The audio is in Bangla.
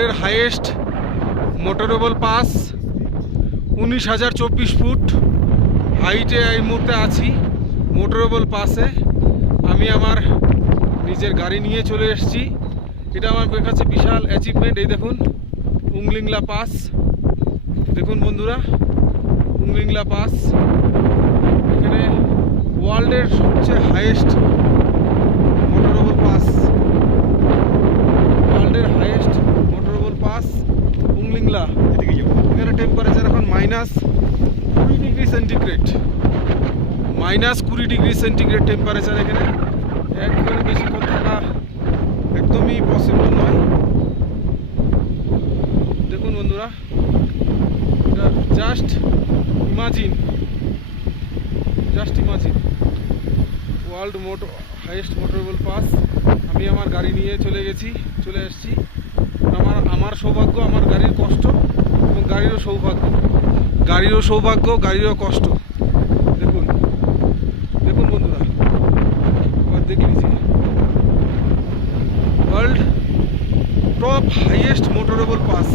ওয়ার্ল্ডের হাইয়েস্ট মোটরেবল পাস 19,024 ফুট হাইটে এই মুহূর্তে আছি। মোটরেবল পাসে আমি আমার নিজের গাড়ি নিয়ে চলে এসেছি। এটা আমার কাছে বিশাল অ্যাচিভমেন্ট। এই দেখুন উংলিংলা পাস, দেখুন বন্ধুরা উংলিংলা পাস। এখানে ওয়ার্ল্ডের সবচেয়ে হাইয়েস্ট মোটরেবল পাস, ওয়ার্ল্ডের হাইয়েস্ট মোটরেবল পাস উংলিংলা। এখানে টেম্পারেচার এখন -20 degree centigrade, -20 degree centigrade temperature. এখানে একবারে বেশিক্ষণ থাকা একদমই পসিবল নয়। দেখুন বন্ধুরা, এটা just imagine world highest motorable pass. আমি আমার গাড়ি নিয়ে চলে এসেছি। আমার সৌভাগ্য, আমার গাড়ির কষ্ট এবং গাড়িরও সৌভাগ্য, গাড়িরও কষ্ট। দেখুন বন্ধুরা, এবার দেখে নিচ্ছি world top highest motorable pass.